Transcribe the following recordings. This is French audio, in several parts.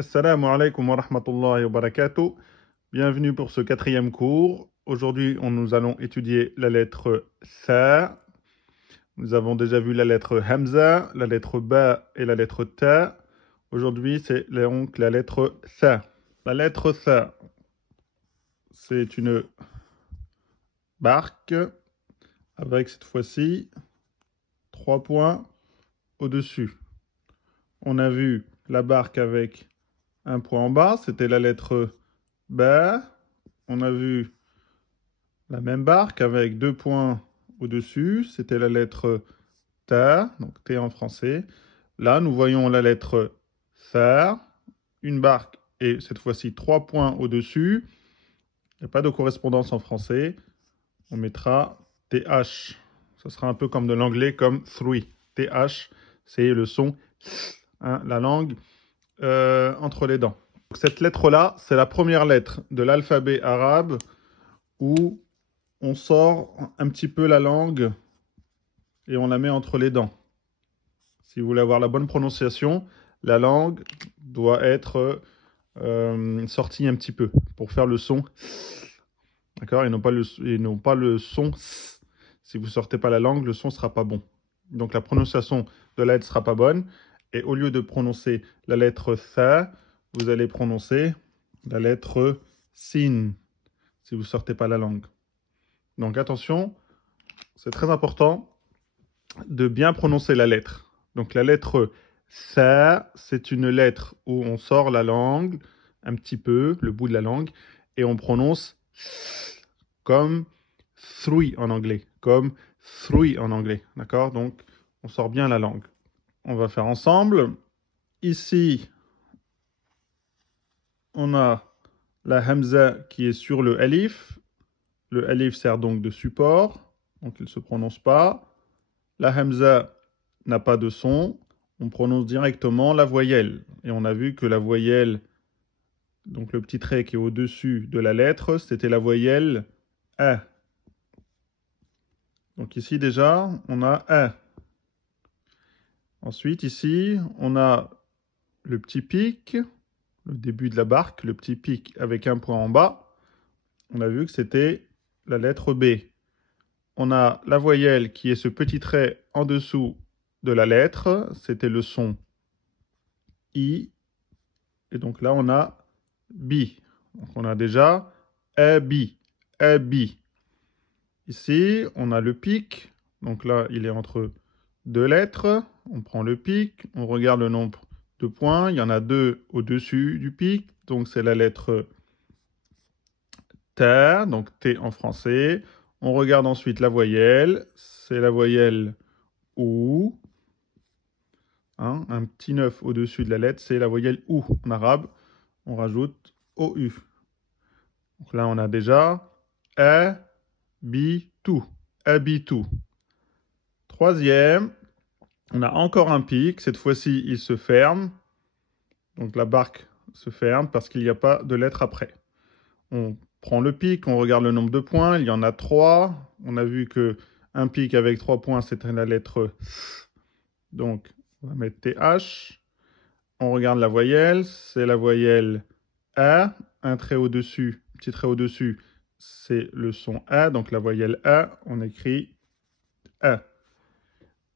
Assalamu alaikum wa rahmatullahi wa barakatuh. Bienvenue pour ce quatrième cours. Aujourd'hui, nous allons étudier la lettre Tha. Nous avons déjà vu la lettre Hamza, la lettre Ba et la lettre Ta. Aujourd'hui, c'est donc la lettre Tha. La lettre Tha, c'est une barque avec cette fois-ci 3 points au-dessus. On a vu la barque avec un point en bas, c'était la lettre Ba. On a vu la même barque avec 2 points au-dessus, c'était la lettre Ta, donc T en français. Là, nous voyons la lettre Tha, une barque et cette fois-ci 3 points au-dessus. Il n'y a pas de correspondance en français. On mettra TH. Ça sera un peu comme de l'anglais, comme three. TH, c'est le son, hein, la langue entre les dents. Cette lettre-là, c'est la première lettre de l'alphabet arabe où on sort un petit peu la langue et on la met entre les dents. Si vous voulez avoir la bonne prononciation, la langue doit être sortie un petit peu pour faire le son. D'accord, et non pas le son. Si vous ne sortez pas la langue, le son ne sera pas bon. Donc la prononciation de la lettre ne sera pas bonne. Et au lieu de prononcer la lettre Tha, vous allez prononcer la lettre Sin, si vous ne sortez pas la langue. Donc attention, c'est très important de bien prononcer la lettre. Donc la lettre Tha, c'est une lettre où on sort la langue, un petit peu, le bout de la langue, et on prononce comme three en anglais, comme three en anglais, d'accord? Donc on sort bien la langue. On va faire ensemble. Ici, on a la Hamza qui est sur le Alif. Le Alif sert donc de support, donc il ne se prononce pas. La Hamza n'a pas de son. On prononce directement la voyelle. Et on a vu que la voyelle, donc le petit trait qui est au-dessus de la lettre, c'était la voyelle A. Donc ici déjà, on a A. Ensuite, ici, on a le petit pic, le début de la barque, le petit pic avec un point en bas. On a vu que c'était la lettre B. On a la voyelle qui est ce petit trait en dessous de la lettre. C'était le son I. Et donc là, on a B. Donc on a déjà A-B. A-B. Ici, on a le pic. Donc là, il est entre deux lettres. On prend le pic. On regarde le nombre de points. Il y en a 2 au-dessus du pic. Donc c'est la lettre T, donc T en français. On regarde ensuite la voyelle. C'est la voyelle OU. Hein, un petit 9 au-dessus de la lettre, c'est la voyelle OU en arabe. On rajoute OU. Donc là, on a déjà A-B-Tou. A-B-Tou. Troisième, on a encore un pic. Cette fois-ci, il se ferme. Donc la barque se ferme parce qu'il n'y a pas de lettre après. On prend le pic, on regarde le nombre de points. Il y en a 3. On a vu que un pic avec 3 points, c'était la lettre S. Donc, on va mettre TH. On regarde la voyelle. C'est la voyelle A. Un trait au-dessus, petit trait au-dessus, c'est le son A. Donc la voyelle A, on écrit A.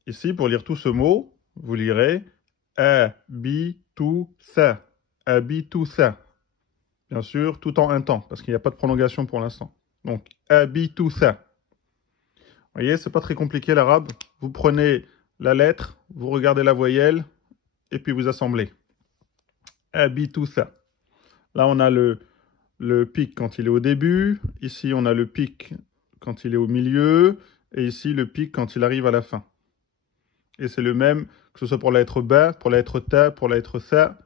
Ici, pour lire tout ce mot, vous lirez A-B-Tou-Tha. A-B-Tou-Tha. Bien sûr, tout en un temps, parce qu'il n'y a pas de prolongation pour l'instant. Donc, A-B-Tou-Tha. Vous voyez, c'est pas très compliqué l'arabe. Vous prenez la lettre, vous regardez la voyelle, et puis vous assemblez. A-B-Tou-Tha. Là, on a le pic quand il est au début. Ici, on a le pic quand il est au milieu. Et ici, le pic quand il arrive à la fin. Et c'est le même, que ce soit pour la lettre Ba, pour la lettre Ta, pour la lettre Tha.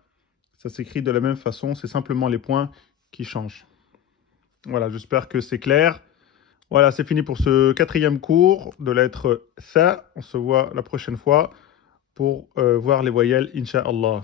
Ça s'écrit de la même façon. C'est simplement les points qui changent. Voilà, j'espère que c'est clair. Voilà, c'est fini pour ce quatrième cours de la lettre Tha. On se voit la prochaine fois pour voir les voyelles, Inch'Allah.